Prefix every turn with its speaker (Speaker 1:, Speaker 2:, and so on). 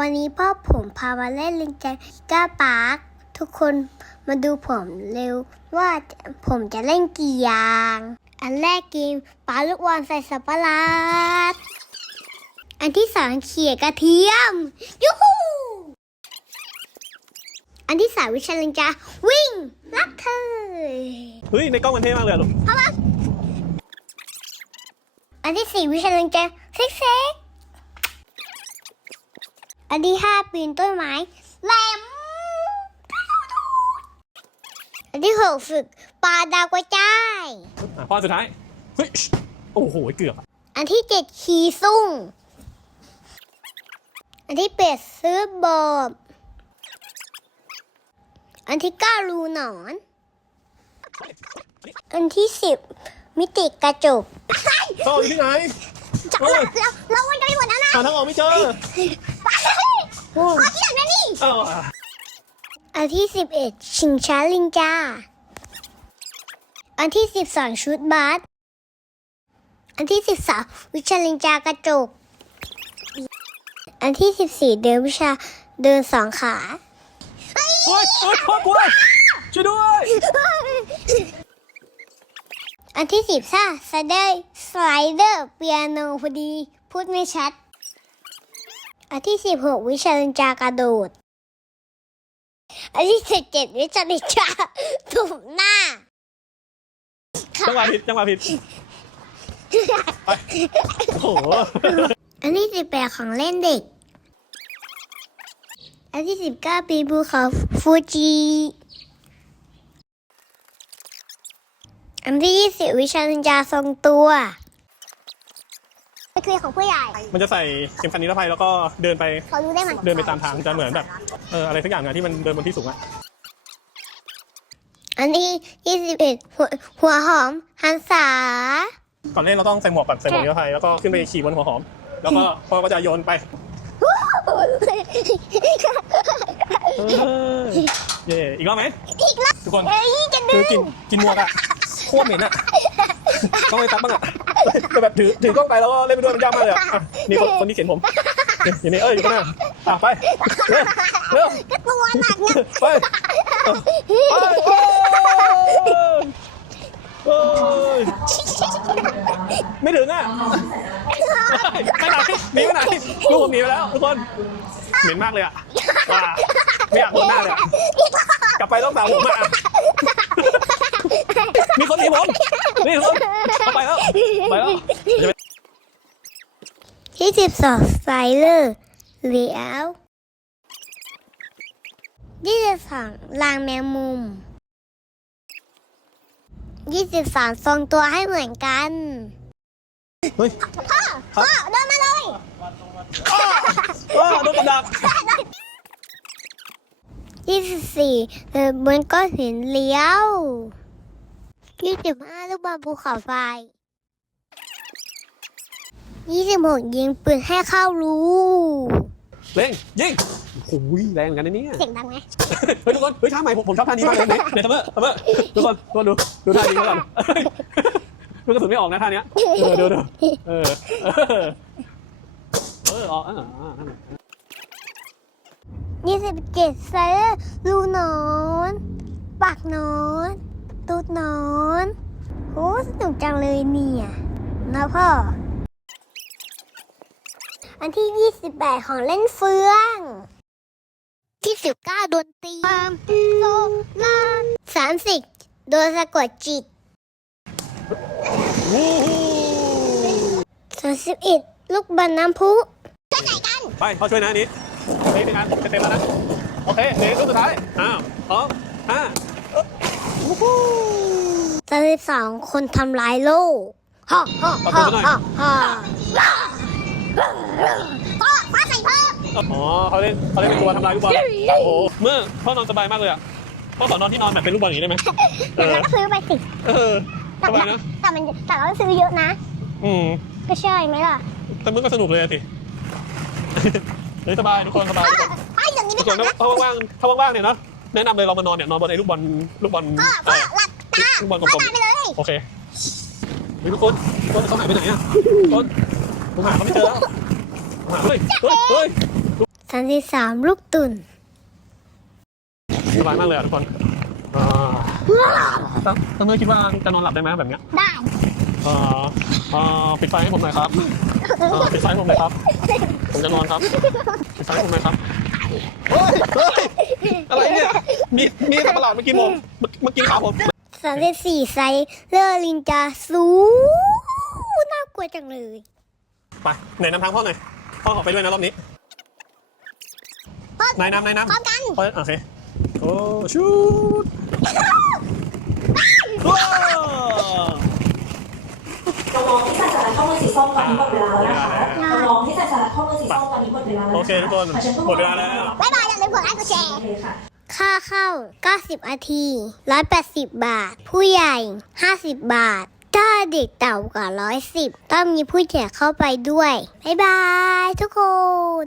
Speaker 1: วันนี้พ่อผมพามาเล่นลิงจังก้าปาร์คทุกคนมาดูผมเร็วว่าผมจะเล่นกี่อย่าง อันแรกเกมปาลูกบอลใส่สับปะรดอันที่สองเขี่ยกระเทียมยูฮูอันที่สามวิชาลิงจาวิ่งรักเธอ
Speaker 2: เฮ้ยในกล้องมันเท่มากเลยอะลูก
Speaker 1: อันที่สี่วิชาลิงจาซิกเซก อันที่ห้าปีนต้นไม้แหลมอันที่หกฝึกปลาดาวกระจาย
Speaker 2: อะพอสุดท้ายเฮ้ยโอ้โหเกือบอะ
Speaker 1: อันที่เจ็ดขี่ซุ่ง อันที่แปดซื้อบอบอันที่เก้ารูหนอน อันที่สิบมิติกระจก
Speaker 2: โซ่อยู่ที่ไหน
Speaker 1: จับ
Speaker 2: โอ้
Speaker 1: เรา
Speaker 2: ย
Speaker 1: เราเราวนกันไปหมดแล้วนะ
Speaker 2: หาทางออกไม่เจอ
Speaker 1: ขอที่หลังนะนี่
Speaker 2: อ้าว
Speaker 1: อันที่สิบเอ็ดชิงช้าลิงจาอันที่สิบสองชุดบาสอันที่สิบสามวิชาลิงจากระจก อันที่สิบสี่เดินวิชาเดินสองขา
Speaker 2: โอ้ยโอ้ยพ่อกลัวช่วยด้วย
Speaker 1: อันที่สิบซ่าสไลเดอร์สไลเดอร์เปียโนพอดี พูดไม่ชัด อันที่สิบหกวิชาลินจากระโดด อันที่สิบเจ็ดวิชาลินจาถุบหน้า
Speaker 2: จังหวะผิดจังหวะผิดไปโอ้โห
Speaker 1: อันที่สิบแปดของเล่นเด็ก อันที่สิบเก้าปีนภูเขาฟูจิ อันที่ยี่สิบวิชาลินจาทรงตัวไป คุยของผู้ใหญ่
Speaker 2: มันจะใส่เข็มขัดนิรภัยแล้วก็เดินไป
Speaker 1: เขารู้ได้ไหม
Speaker 2: เดินไปตามทางจะเหมือนแบบเอออะไรสักอย่างอะที่มันเดินบนที่สูงอะ
Speaker 1: อันที่ยี่สิบเอ็ดหัวหัวหอมหันษา
Speaker 2: ก่อนเล่นเราต้องใส่หมวกก่อนใส่หมวกนิรภัยแล้วก็ขึ้นไปขี่บนหัวหอม แล้วก็พ่อก็จะโยนไปเออเย่อีกรอบไหม
Speaker 1: อีกแล้ว
Speaker 2: ทุกคน
Speaker 1: เอ้ยจะ
Speaker 2: คื
Speaker 1: ดื้
Speaker 2: อ
Speaker 1: อ
Speaker 2: กินกินหมวกอะโคตรเหม็นอะต้องไปตักบ้างอะ แต่แบบถือถือกล้องไปแล้วก็เล่นไปด้วยมันยากมากเลยอะอะนี่คนคนที่เขียนผมเนี่ยอย่างนี้เอ้ยอยู่ข้างหน้าอะไปเร็วเร็ว
Speaker 1: ตัวหนักนะ
Speaker 2: ไปไปโอ้ยไม่ถึงอะไปไหนหนีไปไหนลูกผมหนีไปแล้วทุกคนเหม็นมากเลยอะว้าไม่อยากโดนหน้าเลยอะกลับไปต้องสาวผมอะมีคนหนีผมนี่ทุกคนเอา ไปแล้วไปแล้ว
Speaker 1: ที่สิบสองไซเลอร์เหลียวยี่สิบสองลางแมงมุมยี่สิบสามทรงตัวให้เหมือนกัน
Speaker 2: เฮ้ย
Speaker 1: พ่อเดินมาเลย
Speaker 2: ว้าโดนกับดัก
Speaker 1: ยี่สิบสี่เดินบนก้อนหินเลี้ยวยี่สิบห้าลูกบอลภูเขาไฟ ยี่สิบหกยิงปืนให้เข้ารู
Speaker 2: เร่งยิงโอ้ยแรงเหมือนกันนะเนี่ย
Speaker 1: เสียงดังไหม
Speaker 2: เฮ้ยทุกคนเฮ้ยท่าใหม่ผมผมชอบท่านี้มากเลยเนี่ยเนี่ยทัมเบอร์ทัมเบอร์ทุกคนทุกคนดูดูท่านี้ก่อนลูกกระสุนไม่ออกนะท่าเนี้ยเออดูดูเออเออเออออกอ่าอ่านั่นแหละ
Speaker 1: ยี่สิบเจ็ดไซเลอร์รูหนอน ปากหนอน ตูดหนอนโอ้สนุกจังเลยเนี่ยนะพ่อ อันที่ยี่สิบแปดของเล่นเฟือง ที่สิบเก้าดนตรีความโซลานสามสิบโดนสะกดจิต
Speaker 2: วู้ฮู้
Speaker 1: สามสิบเอ็ดลูกบอลน้ำพุ
Speaker 2: ไปเขาช่วยนะอันนี้เฮ้ยเป็นงานเต็มแล้วนะ โอเคเดี๋ยวลูกสุดท้าย อ้าวพร้อมห้าเอ้อวู้ฮู้
Speaker 1: สามสิบสองคนทำลายโลกฮ่าฮ่าฮ่าฮ่าฮ่า พ่อฟ้าใส่เพิ่ม
Speaker 2: อ๋อเขาเล่นเขาเล่นเป็นตัวทำลายลูกบอลโอ้โหเมื่อพ่อนอนสบายมากเลยอะพ่อขอนอนที่นอนแบบเป็นลูกบอลอย่างนี้ได้ไหมเออ
Speaker 1: เราก็ซื้อไปสิ
Speaker 2: เออสบายนะ
Speaker 1: แต่มันแต่เราซื้อเยอะนะ
Speaker 2: อืม
Speaker 1: ก็ใช่ไหมล่ะ
Speaker 2: แต่มันก็สนุกเลยอะสิเฮ้ยสบายทุกคนสบาย
Speaker 1: ไอ้อย่างนี้ไม่
Speaker 2: กคน
Speaker 1: ทำนะ
Speaker 2: ถ้าว่างๆถ้าว่างๆเนี่ยนะแนะนำเลยเรามานอนเนี่ยนอนบนไอ้ลูกบอลลูกบอล
Speaker 1: พ่อพ่
Speaker 2: อ
Speaker 1: หลับตา
Speaker 2: ลูกบอลกลมๆโอเคทุกคนทุกคนเขาหายไปไหนอะทุกคน ผมหาเขาไม่เจอแล้วผมหาเฮ้ยเฮ้ยเฮ้ย
Speaker 1: สสามสิบสามลูกตุ่น
Speaker 2: สบายมากเลยอะทุกคนอ่าตั้งตั้งเมื่อคิดว่าจะนอนหลับได้ไหมแบบเนี้ย
Speaker 1: ได้
Speaker 2: อ่าอ่าปิดไฟให้ผมหน่อยครับอ่าปิดไฟให้ผมหน่อยครับ ผมจะนอนครับปิดไฟให้ผมหน่อยครับเฮ้ยเฮ้ยอะไรเนี่ย มีมีสัตว์ประหลาดมากินผมมามากินขาผม
Speaker 1: สามสิบสี่ไซส์เลอลินจาสูงน่ากลัวจังเลย
Speaker 2: ไปไหนนำทางพ่อหน่อยพ่อขอไปด้วยนะรอบนี้นายนำนายนำ
Speaker 1: พร้อมกัน
Speaker 2: พ่อโอเคโอ้ชูดว้าว
Speaker 3: น้องๆที่ใส่สาระข้อมือสีส้มตอนนี้หมดเวลาแล้วนะคะน้องๆที่ใส่สาระข้อมือสีส้มตอนนี้หมดเวลาแล้ว
Speaker 2: โอเคทุกคนหมดเวลาแล้ว
Speaker 1: บ๊ายบายอย่าลืมกดไลค์กดแชร์
Speaker 3: โอเคค่ะ
Speaker 1: ค่าเข้า 90 นาที 180 บาท ผู้ใหญ่ 50 บาท ถ้าเด็กเต่ากว่าร้อยสิบต้องมีผู้ใหญ่เข้าไปด้วย บ๊ายบายทุกคน